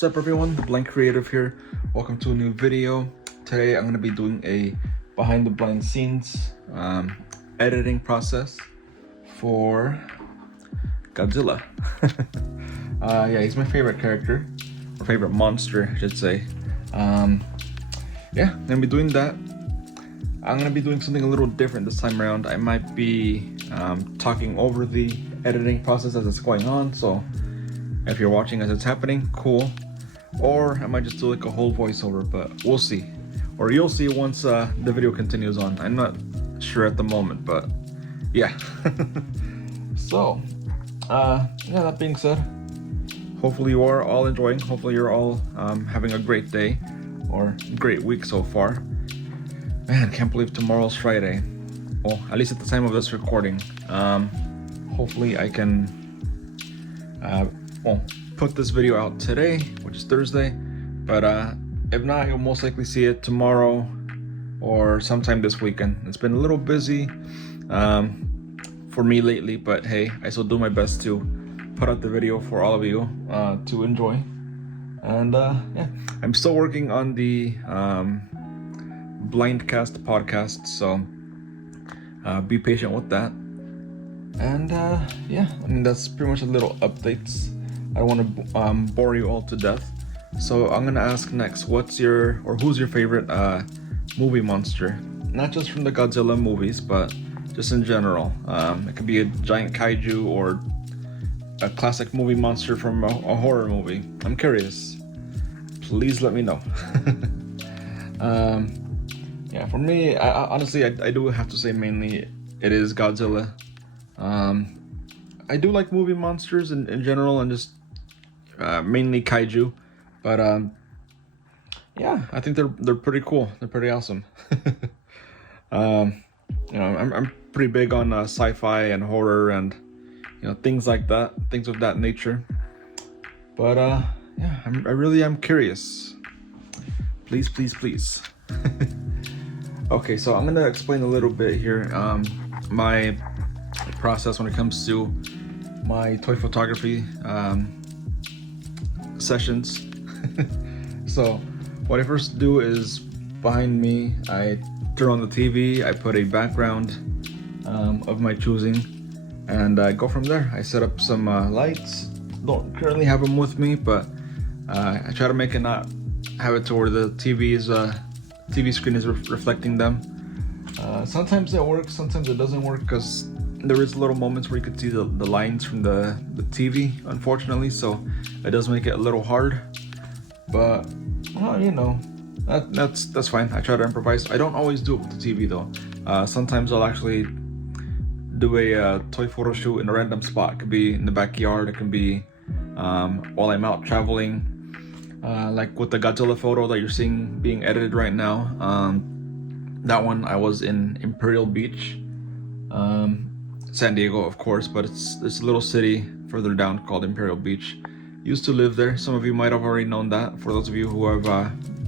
What's up everyone, Blank Creative here. Welcome to a new video. Today I'm going to be doing a behind the blind scenes editing process for Godzilla. Yeah, he's my favorite character, or favorite monster I should say. Yeah, I'm going to be doing that. I'm going to be doing something a little different this time around. I might be talking over the editing process as it's going on, so if you're watching as it's happening, cool. Or I might just do like a whole voiceover, but we'll see. Or you'll see once the video continues on. I'm not sure at the moment, but yeah. So, yeah, that being said, hopefully you are all enjoying. Hopefully you're all having a great day or great week so far. Man, can't believe tomorrow's Friday. Well, at least at the time of this recording. Hopefully I can put this video out today, which is Thursday, but if not, you'll most likely see it tomorrow or sometime this weekend. It's been a little busy for me lately, but hey, I still do my best to put out the video for all of you to enjoy. And yeah, I'm still working on the Blindcast podcast, so be patient with that. And yeah, I mean, that's pretty much a little updates. I don't want to bore you all to death. So I'm gonna ask next, who's your favorite movie monster? Not just from the Godzilla movies, but just in general. It could be a giant kaiju or a classic movie monster from a horror movie. I'm curious. Please let me know. Yeah, for me, honestly, I do have to say mainly it is Godzilla. I do like movie monsters in general, and just mainly kaiju, but yeah, I think they're pretty cool. They're pretty awesome. You know, I'm pretty big on sci-fi and horror and things like that, things of that nature. But yeah, I really am curious. Please. Okay, so I'm gonna explain a little bit here my process when it comes to my toy photography sessions. So what I first do is, behind me, I turn on the TV, I put a background of my choosing, and I go from there. I set up some lights. Don't currently have them with me, but I try to make it not have it to where the TV screen is reflecting them. Sometimes it works, sometimes it doesn't work, because there is little moments where you could see the lines from the TV, unfortunately, so it does make it a little hard. But that's fine. I try to improvise. I don't always do it with the TV though. Sometimes I'll actually do a toy photo shoot in a random spot. It could be in the backyard, it can be while I'm out traveling, like with the Godzilla photo that you're seeing being edited right now. That one I was in Imperial Beach, San Diego, of course, but it's a little city further down called Imperial Beach. Used to live there. Some of you might have already known that, for those of you who have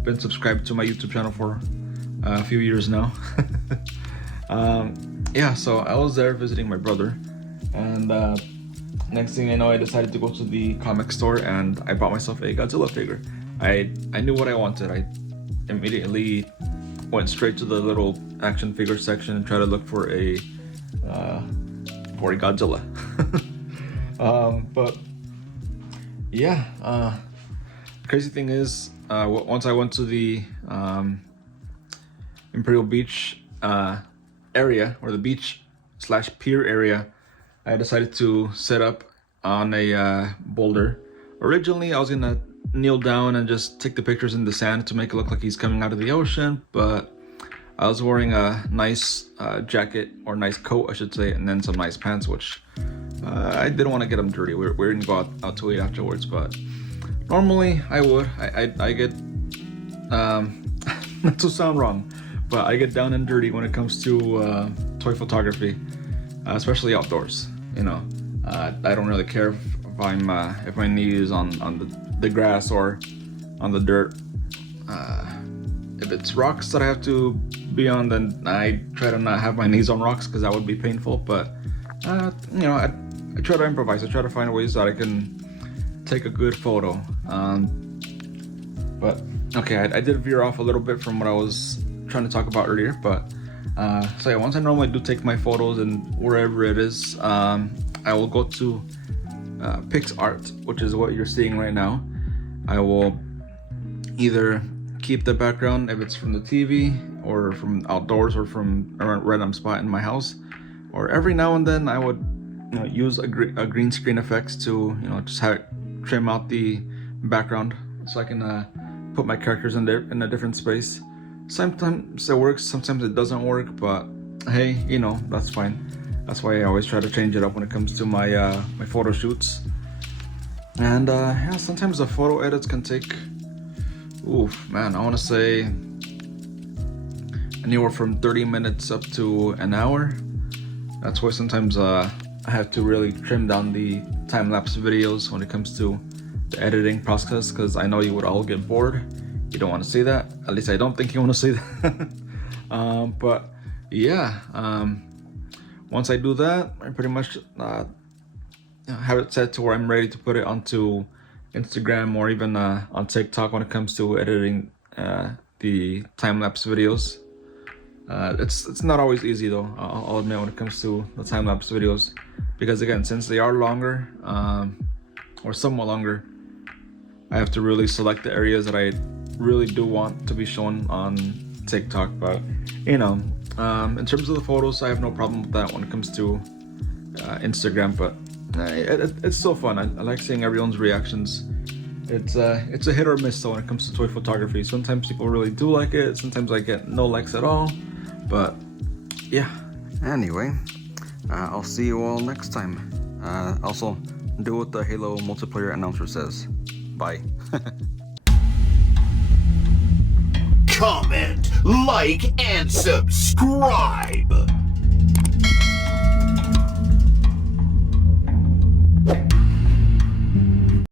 been subscribed to my YouTube channel for a few years now. Yeah, so I was there visiting my brother, and next thing I know, I decided to go to the comic store and I bought myself a Godzilla figure. I knew what I wanted. I immediately went straight to the little action figure section and tried to look for a Godzilla. But yeah, crazy thing is, once I went to the Imperial Beach area, or the beach/pier area, I decided to set up on a boulder. Originally I was gonna kneel down and just take the pictures in the sand to make it look like he's coming out of the ocean, but I was wearing a nice jacket, or nice coat I should say, and then some nice pants, which I didn't want to get them dirty. We're gonna go out to eat afterwards, but normally I would. I get not to sound wrong, but I get down and dirty when it comes to toy photography, especially outdoors. I don't really care if my knee is on the grass or on the dirt. If it's rocks that I have to be on, then I try to not have my knees on rocks, because that would be painful. But I try to improvise. I try to find ways that I can take a good photo. But okay, I did veer off a little bit from what I was trying to talk about earlier. But so yeah, once I normally do take my photos and wherever it is, I will go to PixArt, which is what you're seeing right now. I will either keep the background if it's from the TV or from outdoors or from a random spot in my house, or every now and then I would use a green screen effects to just have it trim out the background so I can put my characters in there in a different space. Sometimes it works, sometimes it doesn't work, but hey, that's fine. That's why I always try to change it up when it comes to my my photo shoots. And yeah, sometimes the photo edits can take, oof, man, I want to say anywhere from 30 minutes up to an hour. That's why sometimes I have to really trim down the time-lapse videos when it comes to the editing process, because I know you would all get bored. You don't want to see that. At least I don't think you want to see that. But yeah, once I do that, I pretty much have it set to where I'm ready to put it onto Instagram or even on TikTok when it comes to editing the time-lapse videos. It's not always easy though, I'll admit, when it comes to the time-lapse videos, because again, since they are longer or somewhat longer, I have to really select the areas that I really do want to be shown on TikTok. But in terms of the photos, I have no problem with that when it comes to Instagram. But it's so fun. I like seeing everyone's reactions. It's a hit or miss though when it comes to toy photography. Sometimes people really do like it, sometimes I get no likes at all. But yeah, anyway, I'll see you all next time. Also, do what the Halo multiplayer announcer says. Bye. Comment, like, and subscribe.